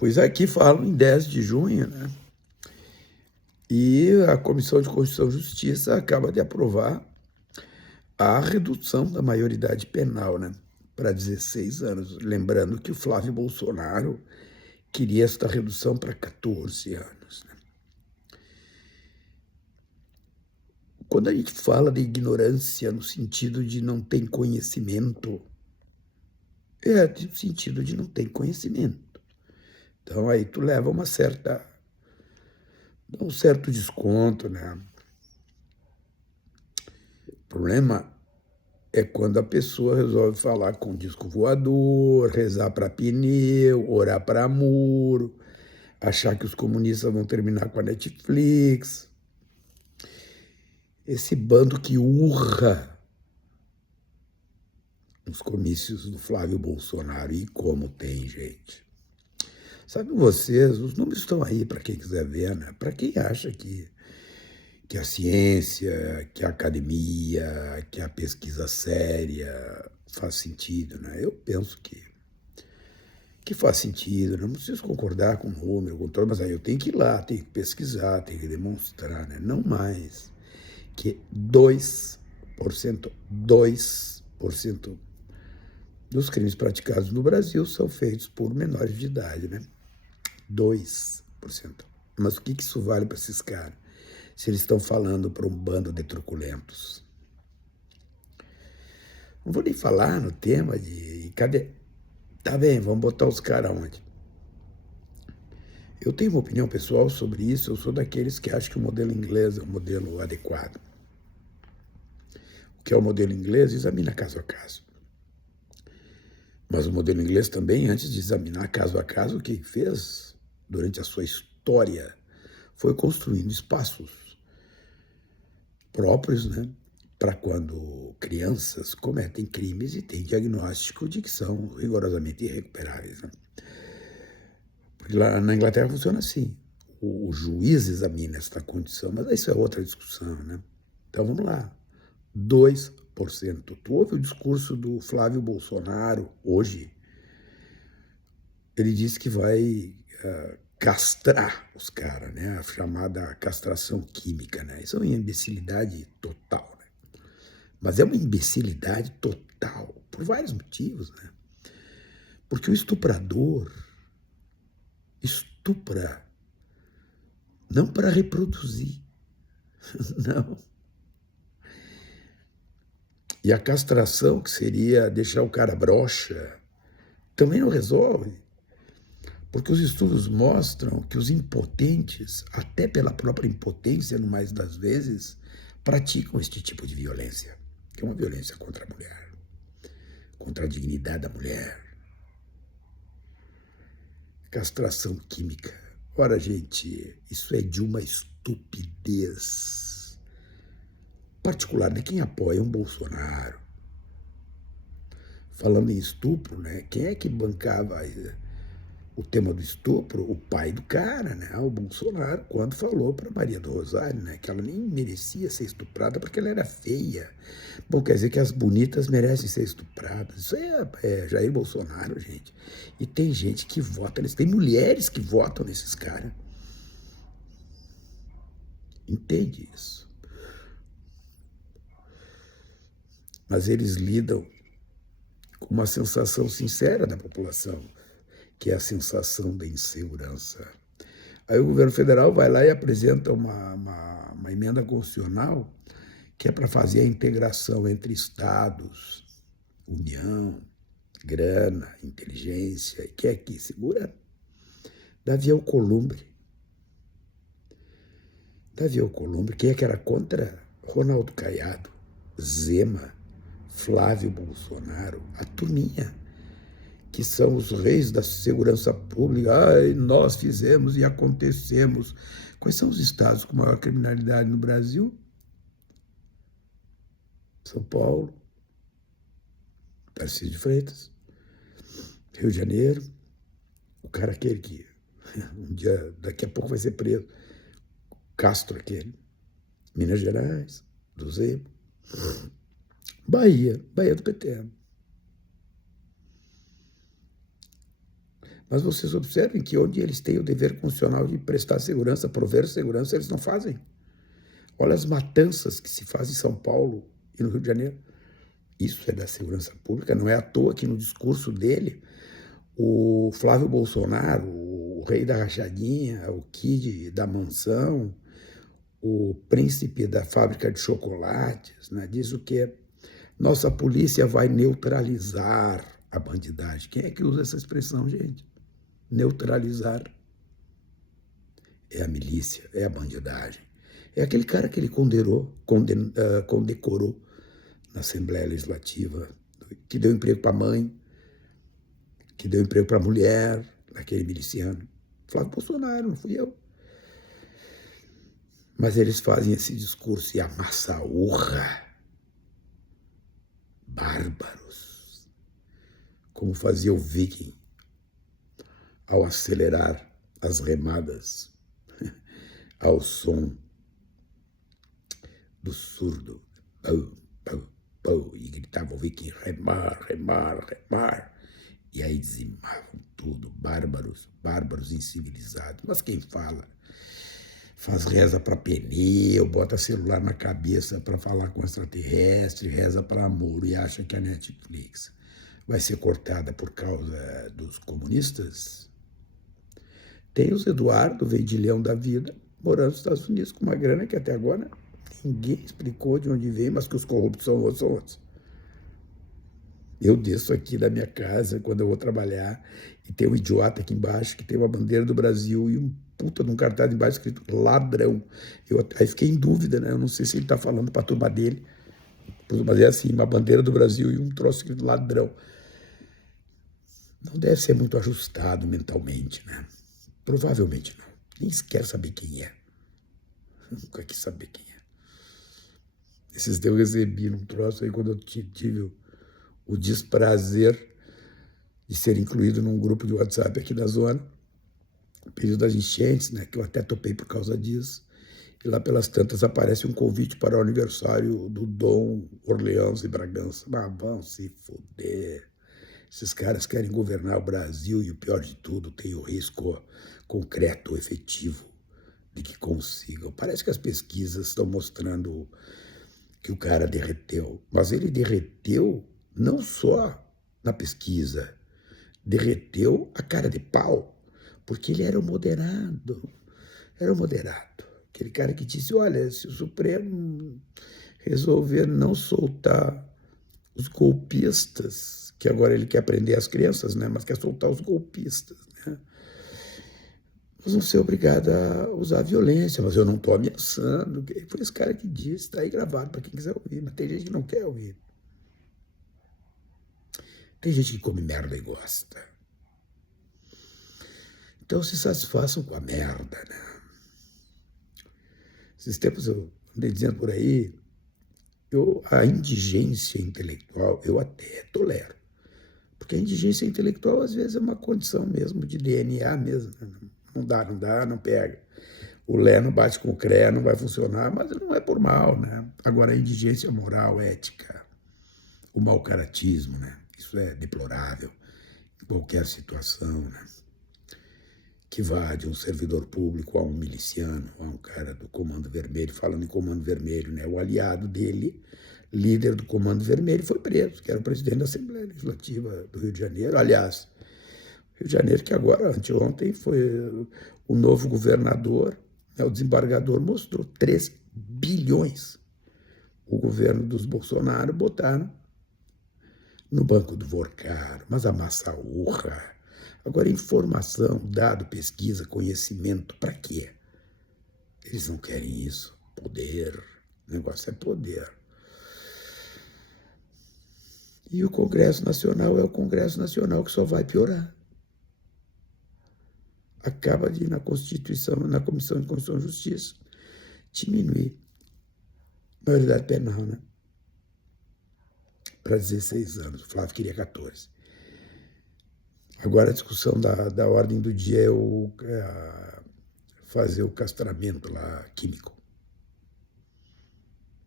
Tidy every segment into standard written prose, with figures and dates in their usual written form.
Pois aqui falam em 10 de junho, né? E a Comissão de Constituição e Justiça acaba de aprovar a redução da maioridade penal, né? Para 16 anos. Lembrando que o Flávio Bolsonaro queria esta redução para 14 anos. Né? Quando a gente fala de ignorância no sentido de não ter conhecimento, é no sentido de não ter conhecimento. Então aí tu leva um certo desconto, né? O problema é quando a pessoa resolve falar com disco voador, rezar para pneu, orar para muro, achar que os comunistas vão terminar com a Netflix. Esse bando que urra nos comícios do Flávio Bolsonaro. E como tem, gente. Sabem vocês, os números estão aí para quem quiser ver, né? Para quem acha que a ciência, que a academia, que a pesquisa séria faz sentido, né? Eu penso que faz sentido, não preciso concordar com o número, com todo, mas aí eu tenho que ir lá, tenho que pesquisar, tenho que demonstrar, né? Não mais que 2% dos crimes praticados no Brasil são feitos por menores de idade, né? 2%. Mas o que isso vale para esses caras? Se eles estão falando para um bando de truculentos. Não vou nem falar no tema de... Cadê? Tá bem, vamos botar os caras onde? Eu tenho uma opinião pessoal sobre isso, eu sou daqueles que acham que o modelo inglês é o modelo adequado. O que é o modelo inglês? Examina caso a caso. Mas o modelo inglês também, antes de examinar caso a caso, o que fez durante a sua história foi construindo espaços próprios, né, para quando crianças cometem crimes e têm diagnóstico de que são rigorosamente irrecuperáveis. Né? Porque lá na Inglaterra funciona assim. O juiz examina esta condição, mas isso é outra discussão. Né? Então vamos lá. 2%. Tu ouve o discurso do Flávio Bolsonaro hoje, ele disse que vai castrar os caras, né? A chamada castração química, né? Isso é uma imbecilidade total, né? Mas é uma imbecilidade total, por vários motivos, né? Porque o estuprador estupra não para reproduzir, não. E a castração, que seria deixar o cara broxa, também não resolve. Porque os estudos mostram que os impotentes, até pela própria impotência, no mais das vezes, praticam este tipo de violência, que é uma violência contra a mulher, contra a dignidade da mulher. Castração química. Ora, gente, isso é de uma estupidez particular de quem apoia um Bolsonaro. Falando em estupro, né? Quem é que bancava o tema do estupro? O pai do cara, né? O Bolsonaro, quando falou para Maria do Rosário, né? Que ela nem merecia ser estuprada porque ela era feia. Bom, quer dizer que as bonitas merecem ser estupradas. Isso é Jair Bolsonaro, gente. E tem gente que vota tem mulheres que votam nesses caras. Entende isso? Mas eles lidam com uma sensação sincera da população, que é a sensação da insegurança. Aí o governo federal vai lá e apresenta uma emenda constitucional que é para fazer a integração entre estados, União, grana, inteligência. E quem é que segura? Davi Alcolumbre. Davi Alcolumbre, quem é que era contra? Ronaldo Caiado, Zema, Flávio Bolsonaro, a turminha, que são os reis da segurança pública. Ai, nós fizemos e acontecemos. Quais são os estados com maior criminalidade no Brasil? São Paulo, Tarcísio de Freitas, Rio de Janeiro, o cara aquele que um dia, daqui a pouco vai ser preso, Castro aquele, Minas Gerais, do Zema, Bahia do PT. Mas vocês observem que onde eles têm o dever constitucional de prestar segurança, prover segurança, eles não fazem. Olha as matanças que se fazem em São Paulo e no Rio de Janeiro. Isso é da segurança pública. Não é à toa que no discurso dele, o Flávio Bolsonaro, o rei da rachadinha, o Kid da mansão, o príncipe da fábrica de chocolates, né, diz o quê? Nossa polícia vai neutralizar a bandidagem. Quem é que usa essa expressão, gente? Neutralizar. É a milícia, é a bandidagem. É aquele cara que ele condecorou na Assembleia Legislativa, que deu emprego para a mãe, que deu emprego para a mulher, aquele miliciano. Flávio Bolsonaro, não fui eu. Mas eles fazem esse discurso e a massaorra, bárbaros, como fazia o Viking ao acelerar as remadas ao som do surdo. Pau, pau, pau, e gritava o Viking, remar, remar, remar. E aí dizimavam tudo, bárbaros incivilizados. Mas quem fala? Faz reza para pneu, bota celular na cabeça para falar com extraterrestre, reza para amor e acha que a Netflix vai ser cortada por causa dos comunistas. Tem os Eduardo Vendilhão da vida morando nos Estados Unidos com uma grana que até agora ninguém explicou de onde vem, mas que os corruptos são outros. Eu desço aqui da minha casa quando eu vou trabalhar e tem um idiota aqui embaixo que tem uma bandeira do Brasil e um puta de um cartaz embaixo escrito ladrão. Aí fiquei em dúvida, né? Eu não sei se ele está falando para a turma dele, mas é assim, uma bandeira do Brasil e um troço escrito ladrão. Não deve ser muito ajustado mentalmente, né? Provavelmente não. Nem quer saber quem é. Nunca quis saber quem é. Esses dias eu recebi um troço aí quando eu tive o desprazer de ser incluído num grupo de WhatsApp aqui da zona, período das enchentes, né, que eu até topei por causa disso, e lá pelas tantas aparece um convite para o aniversário do Dom Orleans e Bragança. Mas vão se fuder. Esses caras querem governar o Brasil e o pior de tudo, tem o risco concreto, efetivo, de que consigam. Parece que as pesquisas estão mostrando que o cara derreteu, mas ele derreteu não só na pesquisa, derreteu a cara de pau, porque ele era o moderado, aquele cara que disse, olha, se o Supremo resolver não soltar os golpistas, que agora ele quer prender as crianças, né, mas quer soltar os golpistas, né, nós vamos ser obrigados a usar violência, mas eu não estou ameaçando. Foi esse cara que disse, está aí gravado para quem quiser ouvir, mas tem gente que não quer ouvir. Tem gente que come merda e gosta. Então se satisfaçam com a merda, né? Esses tempos eu andei dizendo por aí, a indigência intelectual eu até tolero. Porque a indigência intelectual às vezes é uma condição mesmo de DNA mesmo, né? Não dá, não pega. O Lé não bate com o CRE, não vai funcionar, mas não é por mal, né? Agora, a indigência moral, ética, o mau caratismo, né? Isso é deplorável em qualquer situação, né? Que vá de um servidor público a um miliciano, a um cara do Comando Vermelho. Falando em Comando Vermelho, né? O aliado dele, líder do Comando Vermelho, foi preso, que era o presidente da Assembleia Legislativa do Rio de Janeiro. Aliás, Rio de Janeiro, que agora, anteontem, foi o novo governador, né, o desembargador mostrou 3 bilhões. O governo dos Bolsonaro botaram no banco do Vorcar, mas a massaorra. Agora, informação, dado, pesquisa, conhecimento, para quê? Eles não querem isso. Poder. O negócio é poder. E o Congresso Nacional é o Congresso Nacional que só vai piorar. Acaba de, na Constituição, na Comissão de Constituição e Justiça, diminuir a maioridade penal, né? Para 16 anos. O Flávio queria 14. Agora a discussão da ordem do dia é fazer o castramento lá químico.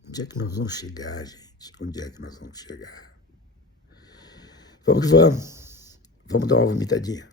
Onde é que nós vamos chegar, gente? Onde é que nós vamos chegar? Vamos que vamos. Vamos dar uma vomitadinha.